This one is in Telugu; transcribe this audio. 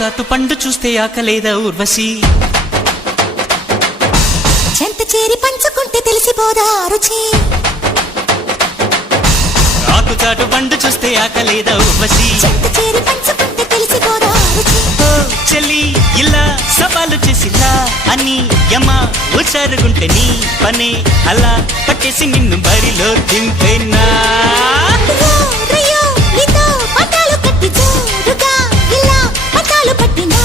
చాటు పండు చూస్తే ఆకలేదా ఊర్వశి చెంత చేరి పంచుకుంటే తెలిసిపోదా రుచి ఆకు చాటు పండు చూస్తే ఆకలేదా ఊర్వశి చెంత చేరి పంచుకుంటే తెలిసిపోదా రుచి ఓ చెల్లి ఇలా సవాలు చేసిలా అని యమ ఉచారుగుంటే నీ పనే అలా పట్టేసి నిన్ను బరిలో దింపేనా రయ్యో నీతో పట్టాలు కట్టి జోరుగా ఇలా పట్టాలు పట్టినా